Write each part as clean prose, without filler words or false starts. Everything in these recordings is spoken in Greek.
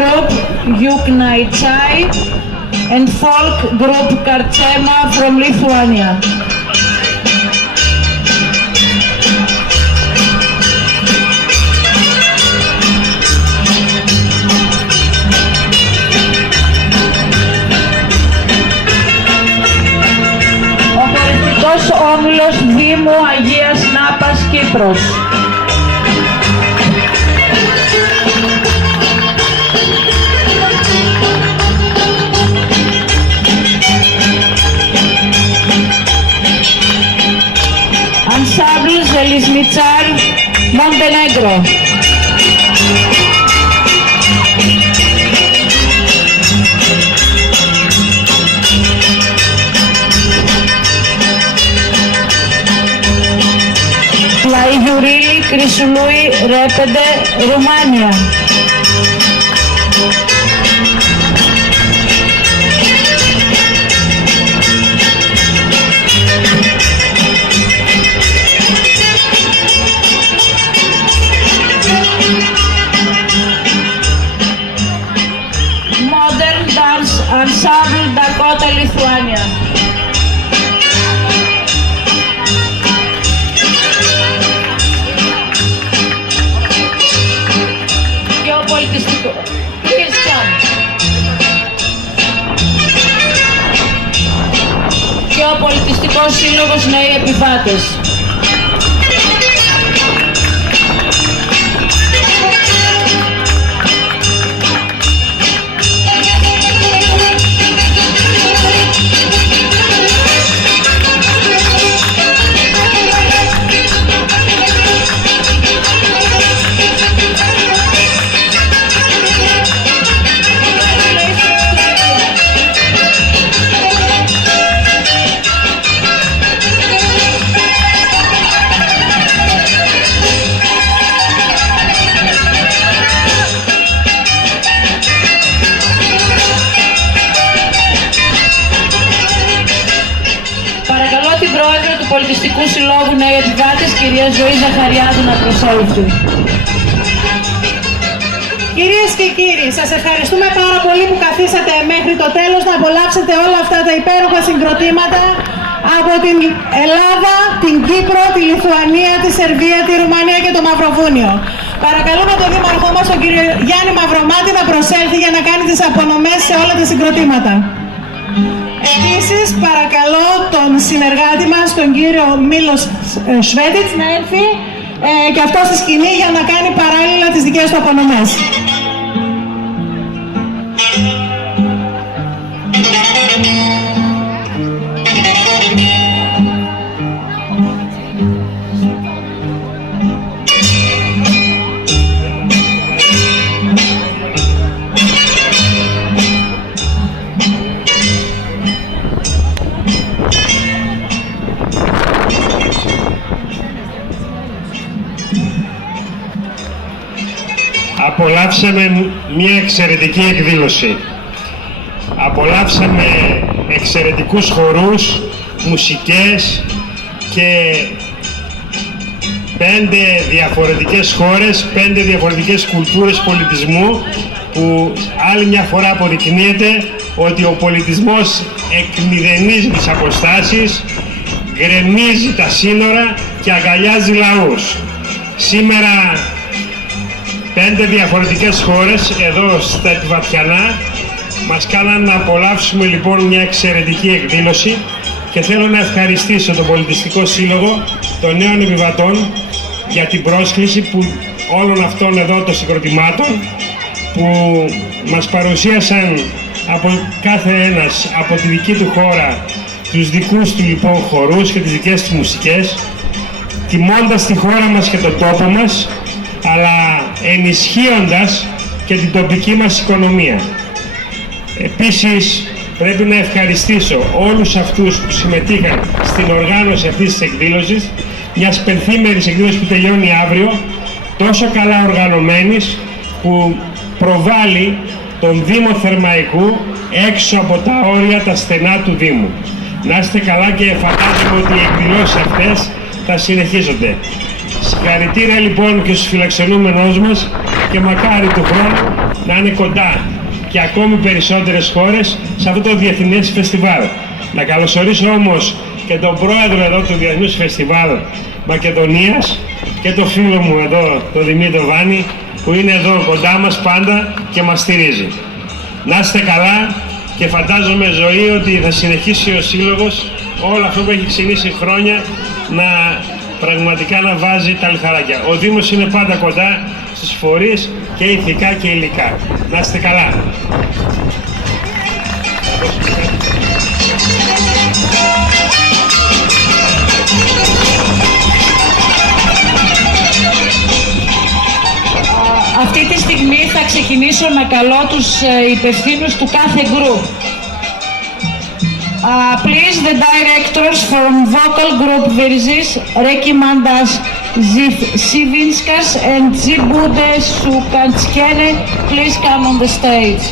group Yuknai Chai and folk group Karchema from Lithuania. Ο χωριστικός όμιλος Δήμου Αγίας Νάπας Κύπρος. Ensemble Ζελισμιτσάρ Μοντενέγκρο. Πλαϊγιουρίλη Κρυσουλούι Ρέπεντε Ρουμάνια. Ensemble Dakota, Lithuania. Γεωπολιτιστικό. Γεωπολιτιστικός Σύλλογος Νέοι Επιβάτες. Πρόεδρο του Πολιτιστικού Συλλόγου Νέοι Επιβάτες, κυρία Ζωή Ζαχαριάδου, να προσέλθει. Κυρίες και κύριοι, σας ευχαριστούμε πάρα πολύ που καθίσατε μέχρι το τέλος να απολαύσετε όλα αυτά τα υπέροχα συγκροτήματα από την Ελλάδα, την Κύπρο, τη Λιθουανία, τη Σερβία, τη Ρουμανία και το Μαυροβούνιο. Παρακαλούμε τον Δήμαρχό μας, τον κύριο Γιάννη Μαυρομάτη, να προσέλθει για να κάνει τις απονομές σε όλα τα συγκροτήματα. Επίσης, παρακαλώ τον συνεργάτη μας, τον κύριο Μίλος Σβέντιτς, να έρθει και αυτό στη σκηνή για να κάνει παράλληλα τις δικές του απονομές. Απολαύσαμε μια εξαιρετική εκδήλωση. Απολαύσαμε εξαιρετικούς χορούς, μουσικές και 5 διαφορετικές χώρες, 5 διαφορετικές κουλτούρες πολιτισμού, που άλλη μια φορά αποδεικνύεται ότι ο πολιτισμός εκμηδενίζει τις αποστάσεις, γκρεμίζει τα σύνορα και αγκαλιάζει λαούς. Σήμερα 5 διαφορετικές χώρες εδώ στα Επιβατιανά μας κάναν να απολαύσουμε λοιπόν μια εξαιρετική εκδήλωση, και θέλω να ευχαριστήσω τον Πολιτιστικό Σύλλογο των Νέων Επιβατών για την πρόσκληση όλων αυτών εδώ των συγκροτημάτων που μας παρουσίασαν από κάθε ένας από τη δική του χώρα τους δικούς του λοιπόν χορούς και τις δικές του μουσικές, τιμώντας τη χώρα μας και τον τόπο μας, αλλά ενισχύοντας και την τοπική μας οικονομία. Επίσης, πρέπει να ευχαριστήσω όλους αυτούς που συμμετείχαν στην οργάνωση αυτής της εκδήλωσης, μιας πενθήμερης εκδήλωσης που τελειώνει αύριο, τόσο καλά οργανωμένης, που προβάλλει τον Δήμο Θερμαϊκού έξω από τα όρια τα στενά του Δήμου. Να είστε καλά και φαντάζομαι ότι οι εκδηλώσεις αυτές θα συνεχίζονται. Συγχαρητήρια λοιπόν και στους φιλοξενούμενους μας και μακάρι του χρόνου να είναι κοντά και ακόμη περισσότερες χώρες σε αυτό το διεθνές φεστιβάλ. Να καλωσορίσω όμως και τον πρόεδρο εδώ του Διεθνούς Φεστιβάλ Μακεδονίας και το φίλο μου εδώ, τον Δημήτρο Βάνη, που είναι εδώ κοντά μας πάντα και μας στηρίζει. Να είστε καλά και φαντάζομαι, Ζωή, ότι θα συνεχίσει ο Σύλλογος όλο αυτό που έχει ξεκινήσει χρόνια να πραγματικά να βάζει τα λιθαράκια. Ο Δήμος είναι πάντα κοντά στους φορείς και ηθικά και υλικά. Να είστε καλά. Αυτή τη στιγμή θα ξεκινήσω να καλώ τους υπευθύνους του κάθε group. Please, the directors from vocal group Virzis, Rekimandas Sivinskas and Zibude Sukanskene, please come on the stage.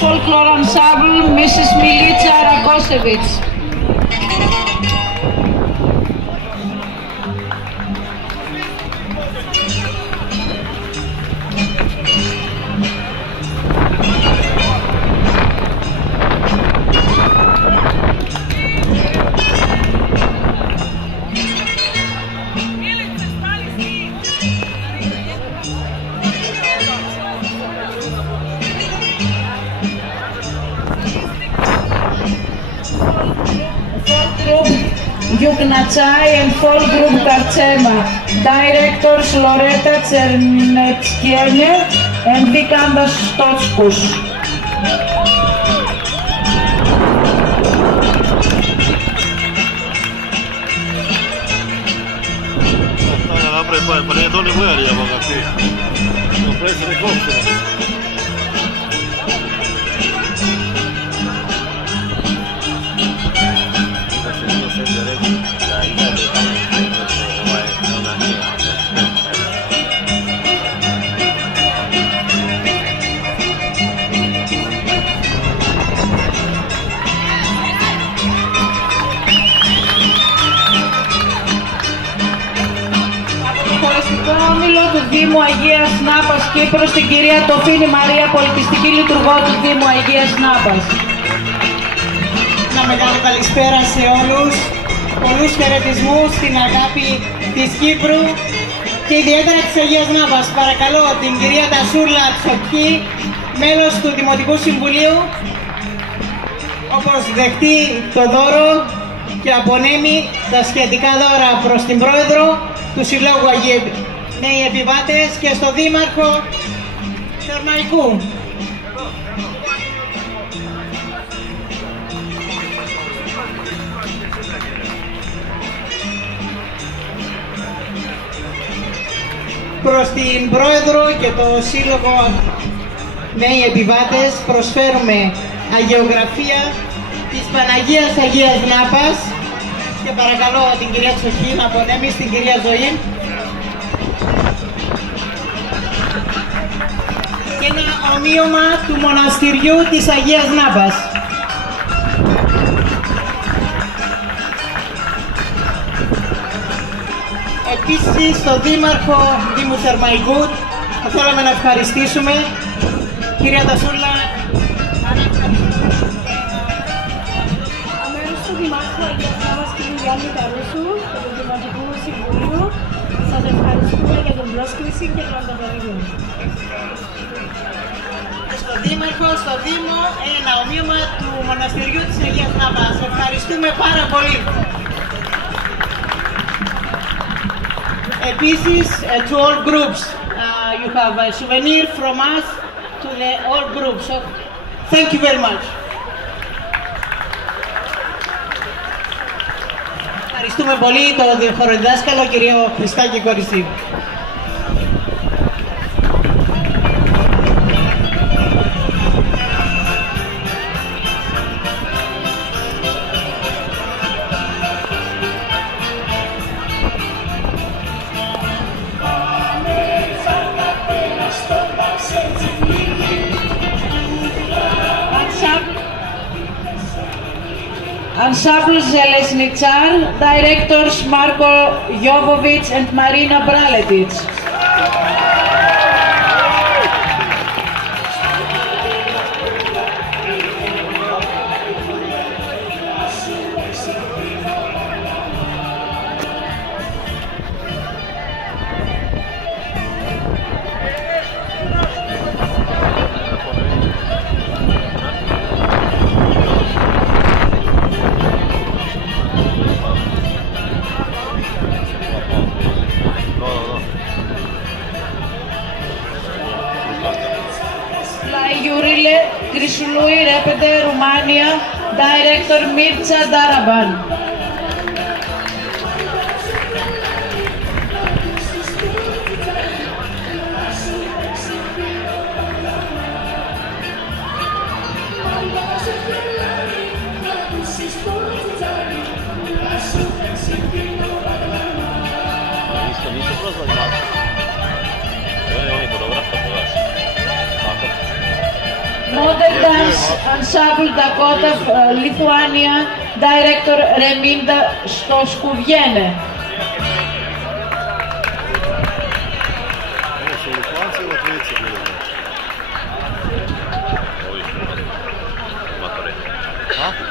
Folklore Ensemble, Mrs. Milica Rakosevic. Yuknachai and folk group Karchema. Directors Loreta Chernetskiene and Vikandas Stotskus. Του Δήμου Αγίας Νάπας Κύπρος, την κυρία Τοφίνη Μαρία, πολιτιστική λειτουργό του Δήμου Αγίας Νάπας. Ένα μεγάλο καλησπέρα σε όλους, πολλούς χαιρετισμούς στην αγάπη της Κύπρου και ιδιαίτερα της Αγίας Νάπας. Παρακαλώ την κυρία Τασούλα Τσοκή, μέλος του Δημοτικού Συμβουλίου, όπως δεχτεί το δώρο και απονέμει τα σχετικά δώρα προς την Πρόεδρο του Συλλόγου Νέοι Επιβάτες και στο Δήμαρχο Θερμαϊκού. Προς την Πρόεδρο και το Σύλλογο Νέοι Επιβάτες προσφέρουμε αγεωγραφία της Παναγίας Αγίας Νάπας και παρακαλώ την κυρία Τσοχή να απονέμει στην κυρία Ζωή και ένα ομοίωμα του μοναστηριού της Αγίας Νάπας. Επίσης, στον Δήμαρχο Δήμου Θερμαϊκού θα θέλαμε να ευχαριστήσουμε. Κυρία Τασούλα. Μέρος του Δημάρχου Αγίας Νάπας, κύριε Γιάννη Καρούσου, και του Δημοτικού Συμβουλίου, σας ευχαριστούμε για την πρόσκληση και τον ανταποκρισμό. Στο Δήμαρχο, στο Δήμο, ένα ομοίωμα του Μοναστηριού της Αγίας Νάπας. Ευχαριστούμε πάρα πολύ. Επίσης, to all groups, you have a souvenir from us to the all groups. So, thank you very much. Ευχαριστούμε πολύ τον χοροδιδάσκαλο κύριο Χριστάκη Κοριστή. Ensemble Železničar, directors Marko Jovovic and Marina Braletic. Iurile Grisului Repede, Romania, director Mircea Daraban. Modern Dance Ensemble Dakota, Lithuania, director Reminda Stoskuvjene.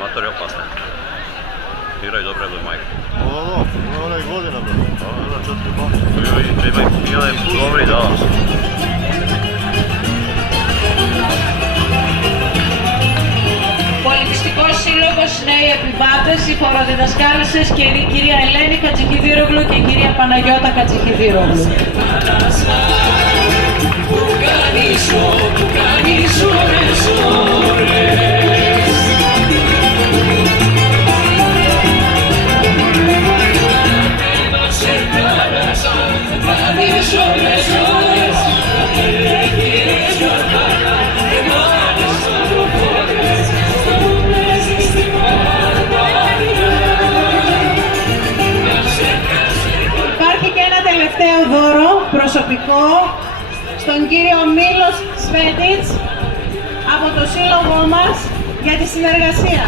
Matori opasne. Igraju dobro do majke. Ona i godina bre. Bila je dobri, da. Πολιτιστικός Σύλλογος Νέοι Επιβάτες, οι χοροδιδασκάλισσες κυρία Ελένη Χατζηχιδήρογλου και κυρία Παναγιώτα Χατζηχιδήρογλου. Τελευταίο δώρο προσωπικό στον κύριο Μίλος Σβέντιτς από το σύλλογό μας για τη συνεργασία.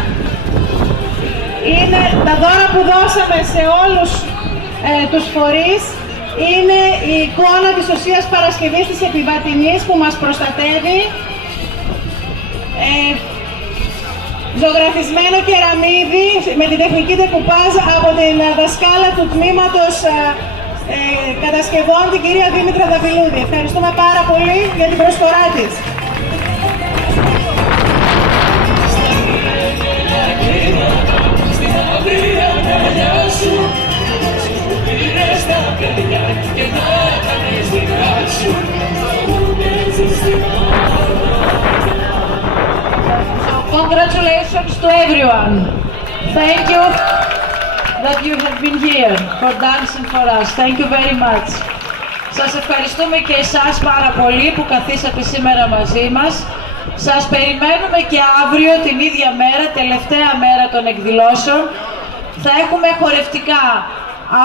Είναι τα δώρα που δώσαμε σε όλους τους φορείς, είναι η εικόνα της Οσίας Παρασκευής της Επιβατινής που μας προστατεύει, ζωγραφισμένο κεραμίδι με τη τεχνική ντεκουπάζ από την δασκάλα του τμήματος κατασκευών, την κυρία Δήμητρα Δαβιλούδη. Ευχαριστούμε πάρα πολύ για την προσφορά της. Congratulations to everyone. Thank you that you have been here for dancing for us. Thank you very much. Σας ευχαριστούμε και εσάς πάρα πολύ που καθίσατε σήμερα μαζί μας. Σας περιμένουμε και αύριο την ίδια μέρα, τελευταία μέρα των εκδηλώσεων. Θα έχουμε χορευτικά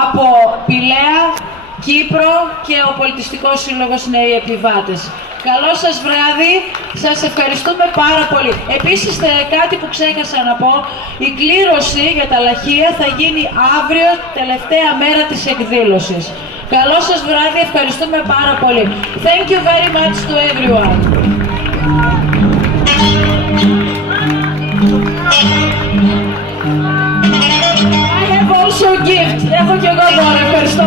από Πηλαία, Κύπρο και ο Πολιτιστικός Σύλλογος Νέοι Επιβάτες. Καλό σας βράδυ, σας ευχαριστούμε πάρα πολύ. Επίσης, κάτι που ξέχασα να πω, η κλήρωση για τα λαχεία θα γίνει αύριο, τελευταία μέρα της εκδήλωσης. Καλό σας βράδυ, ευχαριστούμε πάρα πολύ. Thank you very much to everyone. I have also a gift. Έχω και εγώ δώρο, ευχαριστώ.